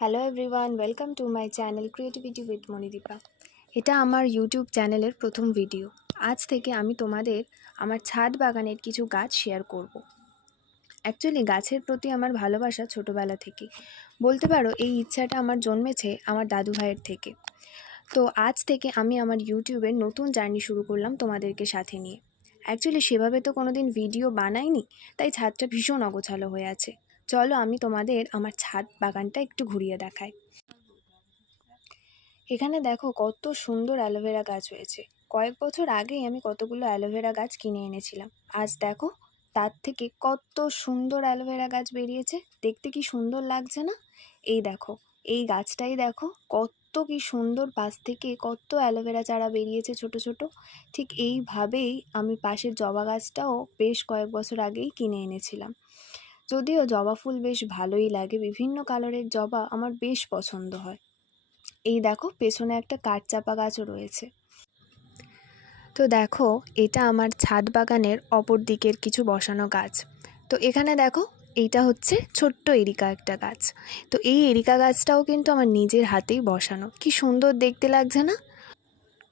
Hello everyone, welcome to my channel creativity with Manidipa. এটা আমার YouTube চ্যানেলের প্রথম ভিডিও। আজ থেকে আমি তোমাদের আমার ছাদ বাগানের কিছু গাছ শেয়ার করব। অ্যাকচুয়ালি গাছের প্রতি আমার ভালোবাসা ছোটোবেলা থেকেই, বলতে পারো এই ইচ্ছাটা আমার জন্মেছে আমার দাদু ভাইয়ের থেকে। তো আজ থেকে আমি আমার ইউটিউবের নতুন জার্নি শুরু করলাম তোমাদেরকে সাথে নিয়ে। অ্যাকচুয়ালি সেভাবে তো কোনো দিন ভিডিও বানাইনি, তাই ছাদটা ভীষণ অগোছালো হয়ে আছে। চলো আমি তোমাদের আমার ছাদ বাগানটা একটু ঘুরিয়ে দেখাই। এখানে দেখো কত সুন্দর অ্যালোভেরা গাছ হয়েছে। কয়েক বছর আগেই আমি কতগুলো অ্যালোভেরা গাছ কিনে এনেছিলাম। আজ দেখো তার থেকে কত সুন্দর অ্যালোভেরা গাছ বেরিয়েছে। দেখতে কি সুন্দর লাগছে না? এই দেখো, এই গাছটাই দেখো কত কি সুন্দর, পাশ থেকে কত অ্যালোভেরা চারা বেরিয়েছে ছোট ছোট। ঠিক এইভাবেই আমি পাশের জবা গাছটাও বেশ কয়েক বছর আগেই কিনে এনেছিলাম। যদিও জবা ফুল বেশ ভালোই লাগে, বিভিন্ন কালারের জবা আমার বেশ পছন্দ হয়। এই দেখো পেছনে একটা কাঠচাপা গাছও রয়েছে। তো দেখো এটা আমার ছাদ বাগানের অপর দিকের কিছু বসানো গাছ। তো এখানে দেখো এইটা হচ্ছে ছোট্ট এরিকা একটা গাছ। তো এই এরিকা গাছটাও কিন্তু আমার নিজের হাতেই বসানো, কি সুন্দর দেখতে লাগছে না?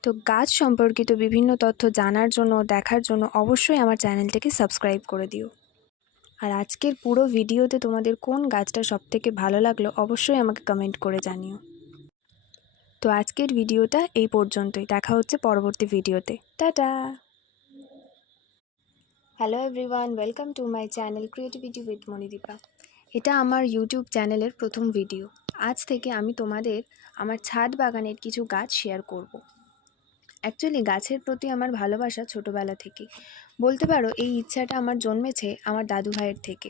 তো গাছ সম্পর্কিত বিভিন্ন তথ্য জানার জন্য, দেখার জন্য অবশ্যই আমার চ্যানেলটাকে সাবস্ক্রাইব করে দিও। আর আজকের পুরো ভিডিওতে তোমাদের কোন গাছটা সবথেকে ভালো লাগলো অবশ্যই আমাকে কমেন্ট করে জানিও। তো আজকের ভিডিওটা এই পর্যন্তই, দেখা হচ্ছে পরবর্তী ভিডিওতে। Tata. Hello everyone, welcome to my channel creativity with Manidipa. এটা আমার ইউটিউব চ্যানেলের প্রথম ভিডিও। আজ থেকে আমি তোমাদের আমার ছাদ বাগানের কিছু গাছ শেয়ার করব। অ্যাকচুয়ালি গাছের প্রতি আমার ভালোবাসা ছোটোবেলা থেকেই, বলতে পারো এই ইচ্ছাটা আমার জন্মেছে আমার দাদু ভাইয়ের থেকে।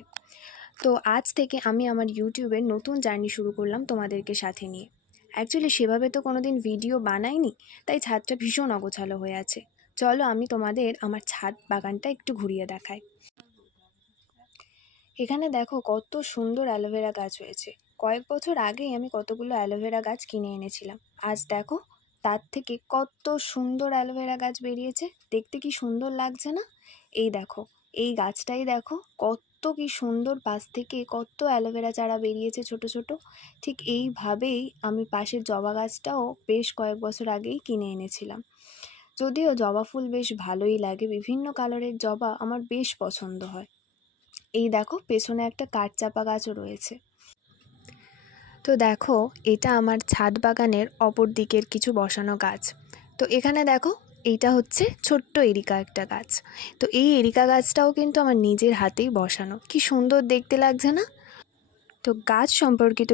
তো আজ থেকে আমি আমার ইউটিউবের নতুন জার্নি শুরু করলাম তোমাদেরকে সাথে নিয়ে। অ্যাকচুয়ালি সেভাবে তো কোনো দিন ভিডিও বানাইনি, তাই ছাদটা ভীষণ অগোছালো হয়ে আছে। চলো আমি তোমাদের আমার ছাদ বাগানটা একটু ঘুরিয়ে দেখাই। এখানে দেখো কত সুন্দর অ্যালোভেরা গাছ হয়েছে। কয়েক বছর আগেই আমি কতগুলো অ্যালোভেরা গাছ কিনে এনেছিলাম। আজ দেখো তার থেকে কত সুন্দর অ্যালোভেরা গাছ বেরিয়েছে। দেখতে কি সুন্দর লাগছে না? এই দেখো, এই গাছটাই দেখো কত কি সুন্দর, পাশ থেকে কত অ্যালোভেরা চারা বেরিয়েছে ছোট ছোট। ঠিক এইভাবেই আমি পাশের জবা গাছটাও বেশ কয়েক বছর আগেই কিনে এনেছিলাম। যদিও জবা ফুল বেশ ভালোই লাগে, বিভিন্ন কালারের জবা আমার বেশ পছন্দ হয়। এই দেখো পেছনে একটা কাঠচাপা গাছও রয়েছে। তো দেখো এটা আমার ছাদ বাগানের অপর দিকের কিছু বসানো গাছ। তো এখানে দেখো এইটা হচ্ছে ছোট্ট এরিকা একটা গাছ। তো এই এরিকা গাছটাও কিন্তু আমার নিজের হাতেই বসানো, কি সুন্দর দেখতে লাগছে না? তো গাছ সম্পর্কিত